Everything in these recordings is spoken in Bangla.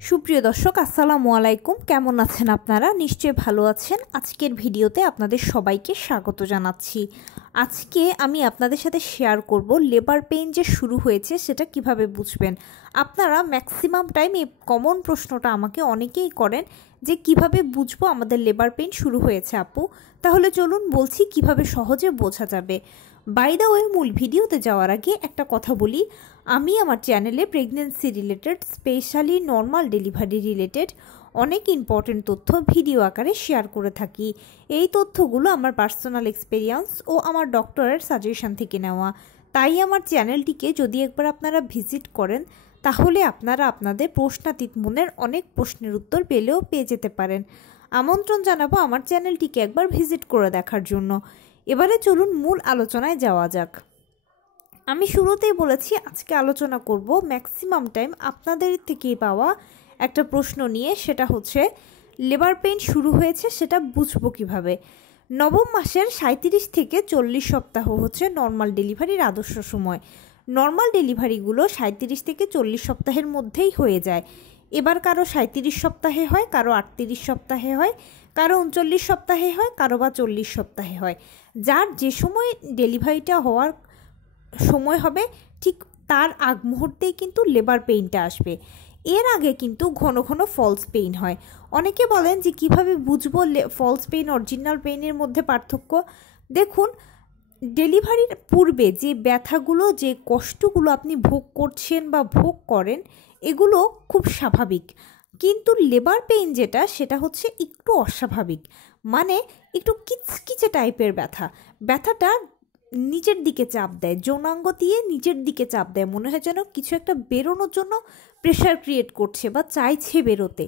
সুপ্রিয় দর্শক আসসালামু আলাইকুম, কেমন আছেন আপনারা? নিশ্চয়ই ভালো আছেন। আজকের ভিডিওতে আপনাদের সবাইকে স্বাগত জানাচ্ছি। আজকে আমি আপনাদের সাথে শেয়ার করব লেবার পেইন যে শুরু হয়েছে সেটা কিভাবে বুঝবেন। আপনারা ম্যাক্সিমাম টাইম এই কমন প্রশ্নটা আমাকে অনেকেই করেন যে কিভাবে বুঝবো আমাদের লেবার পেইন শুরু হয়েছে আপু। তাহলে চলুন বলছি কিভাবে সহজে বোঝা যাবে। বাই দ্য ওয়ে, মূল ভিডিওতে যাওয়ার আগে একটা কথা বলি, আমি আমার চ্যানেলে pregnancy related, specially normal delivery related অনেক ইম্পর্টেন্ট তথ্য ভিডিও আকারে শেয়ার করে থাকি। এই তথ্যগুলো আমার পার্সোনাল এক্সপেরিয়েন্স ও আমার ডক্টরের সাজেশন থেকে নেওয়া। তাই আমার চ্যানেলটিকে যদি একবার আপনারা ভিজিট করেন তাহলে আপনারা আপনাদের প্রশ্নাতীত মনের অনেক প্রশ্নের উত্তর পেয়ে যেতে পারেন। আমন্ত্রণ জানাবো আমার চ্যানেলটিকে একবার ভিজিট করে দেখার জন্য। এবারে চলুন মূল আলোচনায় যাওয়া যাক। আমি শুরুতেই বলেছি আজকে আলোচনা করব ম্যাক্সিমাম টাইম আপনাদের থেকেই পাওয়া একটা প্রশ্ন নিয়ে, সেটা হচ্ছে লেবার পেইন শুরু হয়েছে সেটা বুঝবো কিভাবে। নবম মাসের 37 থেকে 40 সপ্তাহ হচ্ছে নর্মাল ডেলিভারির আদর্শ সময়। নর্মাল ডেলিভারিগুলো 37 থেকে 40 সপ্তাহের মধ্যেই হয়ে যায়। এবার কারো 37 সপ্তাহে হয়, কারো 38 সপ্তাহে হয়, কারো 39 সপ্তাহে হয়, কারো বা 40 সপ্তাহে হয়। যার যে সময় ডেলিভারিটা হওয়ার সময় হবে ঠিক তার আগ মুহূর্তেই কিন্তু লেবার পেইনটা আসবে। এর আগে কিন্তু ঘন ঘন ফলস পেইন হয়। অনেকে বলেন যে কিভাবে বুঝবো ফলস পেইন অরিজিনাল পেইনের মধ্যে পার্থক্য। দেখুন, ডেলিভারির পূর্বে যে ব্যথাগুলো, যে কষ্টগুলো আপনি ভোগ করছেন বা ভোগ করেন এগুলো খুব স্বাভাবিক, কিন্তু লেবার পেইন যেটা সেটা হচ্ছে একটু অস্বাভাবিক। মানে একটু কিচকিচে টাইপের ব্যথাটা নিচের দিকে চাপ দেয়, যৌনাঙ্গ দিয়ে নিচের দিকে চাপ দেয়, মনে হয় যেন কিছু একটা বেরোনোর জন্য প্রেশার ক্রিয়েট করছে বা চাইছে বেরোতে।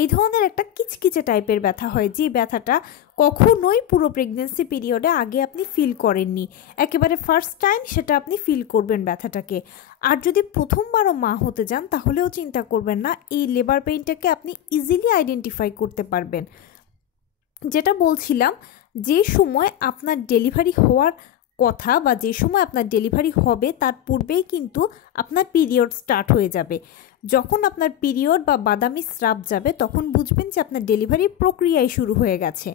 এই ধরনের একটা কিচকিচে টাইপের ব্যথা হয়, যে ব্যথাটা কখনোই পুরো প্রেগনেন্সি পিরিয়ডে আগে আপনি ফিল করেননি। একেবারে ফার্স্ট টাইম সেটা আপনি ফিল করবেন ব্যথাটাকে। আর যদি প্রথমবারও মা হতে যান তাহলেও চিন্তা করবেন না, এই লেবার পেইনটাকে আপনি ইজিলি আইডেন্টিফাই করতে পারবেন। যেটা বলছিলাম, যে সময় আপনার ডেলিভারি হওয়ার কথা বা যে সময় আপনার ডেলিভারি হবে তার পূর্বেই কিন্তু আপনার পিরিয়ড স্টার্ট হয়ে যাবে। যখন আপনার পিরিয়ড বা বাদামি স্রাব যাবে তখন বুঝবেন যে আপনার ডেলিভারি প্রক্রিয়াই শুরু হয়ে গেছে।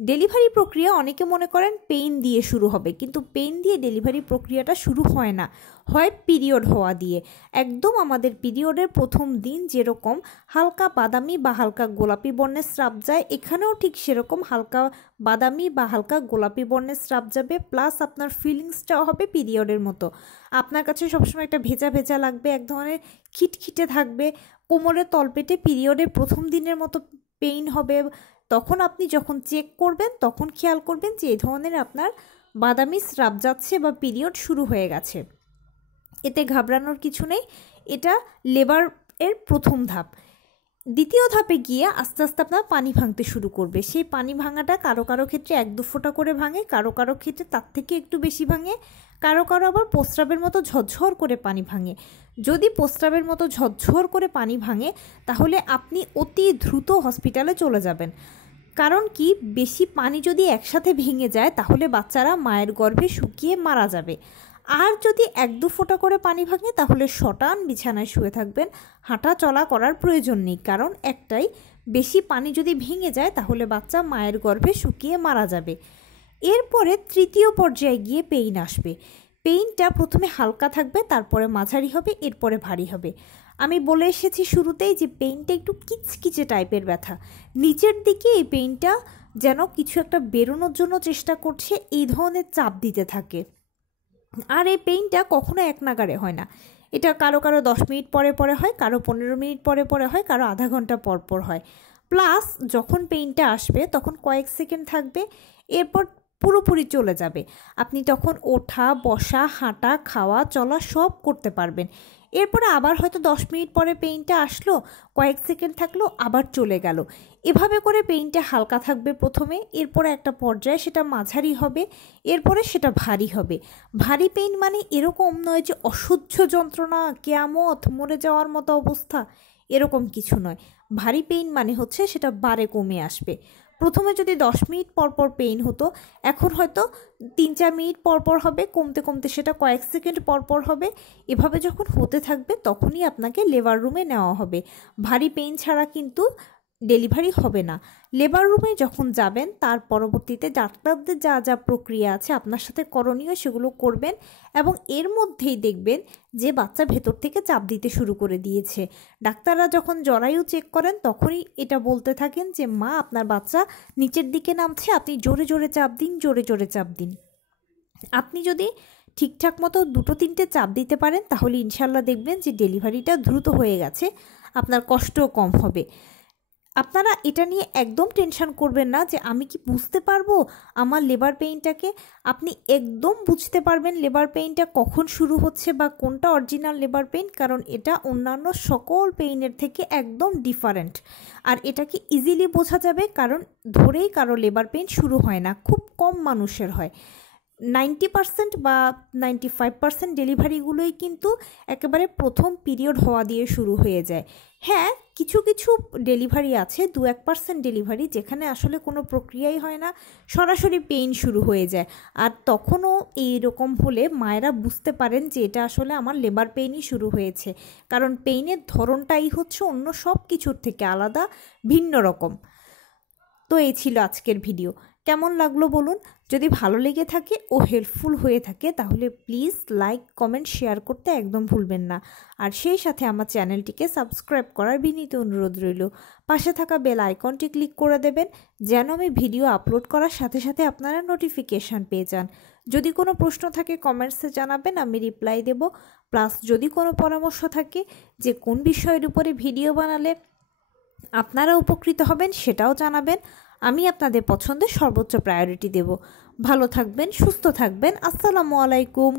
ডেলিভারি প্রক্রিয়া অনেকে মনে করেন পেইন দিয়ে শুরু হবে, কিন্তু পেইন দিয়ে ডেলিভারি প্রক্রিয়াটা শুরু হয় না, হয় পিরিয়ড হওয়া দিয়ে। একদম আমাদের পিরিয়ডের প্রথম দিন যেরকম হালকা বাদামি বা হালকা গোলাপি বর্ণের স্রাব যায়, এখানেও ঠিক সেরকম হালকা বাদামি বা হালকা গোলাপি বর্ণের স্রাব যাবে, প্লাস আপনার ফিলিংসটাও হবে পিরিয়ডের মতো। আপনার কাছে সবসময় একটা ভেজা ভেজা লাগবে, এক ধরনের খিটখিটে থাকবে, কোমরের তলপেটে পিরিয়ডের প্রথম দিনের মতো পেইন হবে। তখন আপনি যখন চেক করবেন তখন খেয়াল করবেন যে এই ধরনের আপনার বাদামি স্রাব যাচ্ছে বা পিরিয়ড শুরু হয়ে গেছে। এতে ঘাবড়ানোর কিছু নেই, এটা লেবার এর প্রথম ধাপ। দ্বিতীয় ধাপে গিয়ে আস্তে আস্তে আপনার পানি ভাঙতে শুরু করবে। সেই পানি ভাঙাটা কারো কারো ক্ষেত্রে 1-2 ফোঁটা করে ভাঙে, কারো কারো ক্ষেত্রে তার থেকে একটু বেশি ভাঙে, কারো কারো আবার প্রস্রাবের মতো ঝরঝর করে পানি ভাঙে। যদি প্রস্রাবের মতো ঝরঝর করে পানি ভাঙে তাহলে আপনি অতি দ্রুত হসপিটালে চলে যাবেন। কারণ কি, বেশি পানি যদি একসাথে ভেঙে যায় তাহলে বাচ্চারা মায়ের গর্ভে শুকিয়ে মারা যাবে। আর যদি 1-2 ফোঁটা করে পানি ভাঙে তাহলে শটান বিছানায় শুয়ে থাকবেন, হাঁটা চলা করার প্রয়োজন নেই। কারণ একটাই, বেশি পানি যদি ভেঙে যায় তাহলে বাচ্চা মায়ের গর্ভে শুকিয়ে মারা যাবে। এরপরে তৃতীয় পর্যায়ে গিয়ে পেইন আসবে। পেইনটা প্রথমে হালকা থাকবে, তারপরে মাঝারি হবে, এরপরে ভারী হবে। আমি বলে এসেছি শুরুতেই যে পেইনটা একটু কিচকিচে টাইপের ব্যথা, নিচের দিকে এই পেইনটা যেন কিছু একটা বেরোনোর জন্য চেষ্টা করছে, এই ধরনের চাপ দিতে থাকে। আর এই পেইনটা কখনো এক নাগাড়ে হয় না, এটা কারো কারো 10 মিনিট পরে পরে হয়, কারো 15 মিনিট পরে পরে হয়, কারো আধা ঘন্টা পর পর হয়। প্লাস যখন পেইনটা আসবে তখন কয়েক সেকেন্ড থাকবে, এরপর পুরোপুরি চলে যাবে। আপনি তখন ওঠা বসা হাঁটা খাওয়া চলা সব করতে পারবেন। এরপরে আবার হয়তো 10 মিনিট পরে পেইনটা আসলো, কয়েক সেকেন্ড থাকলো, আবার চলে গেল। এভাবে করে পেইনটা হালকা থাকবে প্রথমে, এরপরে একটা পর্যায়ে সেটা মাঝারি হবে, এরপরে সেটা ভারী হবে। ভারী পেইন মানে এরকম নয় যে অসহ্য যন্ত্রণা, কিয়ামত, মরে যাওয়ার মতো অবস্থা, এরকম কিছু নয়। ভারী পেইন মানে হচ্ছে সেটা বারে কমে আসবে। প্রথমে যদি 10 মিনিট পর পর পেইন হতো, এখন হয়তো 3-4 মিনিট পর পর হবে, কমতে কমতে সেটা কয়েক সেকেন্ড পর পর হবে। এভাবে যখন হতে থাকবে তখনই আপনাকে লেবার রুমে নেওয়া হবে। ভারী পেইন ছাড়া কিন্তু ডেলিভারি হবে না। লেবার রুমে যখন যাবেন তার পরবর্তীতে ডাক্তারদের যা যা প্রক্রিয়া আছে আপনার সাথে করণীয় সেগুলো করবেন, এবং এর মধ্যেই দেখবেন যে বাচ্চা ভেতর থেকে চাপ দিতে শুরু করে দিয়েছে। ডাক্তাররা যখন জরায়ু চেক করেন তখনই এটা বলতে থাকেন যে মা, আপনার বাচ্চা নিচের দিকে নামছে, আপনি জোরে জোরে চাপ দিন, জোরে জোরে চাপ দিন। আপনি যদি ঠিকঠাক মতো 2-3টে চাপ দিতে পারেন তাহলে ইনশাল্লাহ দেখবেন যে ডেলিভারিটা দ্রুত হয়ে গেছে, আপনার কষ্টও কম হবে। আপনারা এটা নিয়ে একদম টেনশন করবেন না যে আমি কি বুঝতে পারবো আমার লেবার পেইনটাকে। আপনি একদম বুঝতে পারবেন লেবার পেইনটা কখন শুরু হচ্ছে বা কোনটা অরিজিনাল লেবার পেইন, কারণ এটা অন্যান্য সকল পেইনের থেকে একদম ডিফারেন্ট। আর এটাকে ইজিলি বোঝা যাবে কারণ ধরেই কারো লেবার পেইন শুরু হয় না, খুব কম মানুষের হয়। 90% বা 95% ডেলিভারিগুলোই কিন্তু একেবারে প্রথম পিরিয়ড হওয়া দিয়ে শুরু হয়ে যায়। হ্যাঁ, কিছু কিছু ডেলিভারি আছে, 2-1% ডেলিভারি যেখানে আসলে কোনো প্রক্রিয়াই হয় না, সরাসরি পেইন শুরু হয়ে যায়। আর তখনও এইরকম হলে মায়েরা বুঝতে পারেন যে এটা আসলে আমার লেবার পেইনই শুরু হয়েছে, কারণ পেইনের ধরনটাই হচ্ছে অন্য সব কিছুর থেকে আলাদা, ভিন্ন রকম। তো এই ছিল আজকের ভিডিও। কেমন লাগলো বলুন। যদি ভালো লেগে থাকে ও হেল্পফুল হয়ে থাকে তাহলে প্লিজ লাইক, কমেন্ট, শেয়ার করতে একদম ভুলবেন না। আর সেই সাথে আমার চ্যানেলটিকে সাবস্ক্রাইব করার বিনীত অনুরোধ রইল। পাশে থাকা বেল আইকনটি ক্লিক করে দেবেন যেন আমি ভিডিও আপলোড করার সাথে সাথে আপনারা নোটিফিকেশান পেয়ে যান। যদি কোনো প্রশ্ন থাকে কমেন্টসে জানাবেন, আমি রিপ্লাই দেব। প্লাস যদি কোনো পরামর্শ থাকে যে কোন বিষয়ের উপরে ভিডিও বানালে আপনারা উপকৃত হবেন সেটাও জানাবেন। আমি আপনাদের পছন্দের সর্বোচ্চ প্রায়োরিটি দেব। ভালো থাকবেন, সুস্থ থাকবেন। আসসালামু আলাইকুম।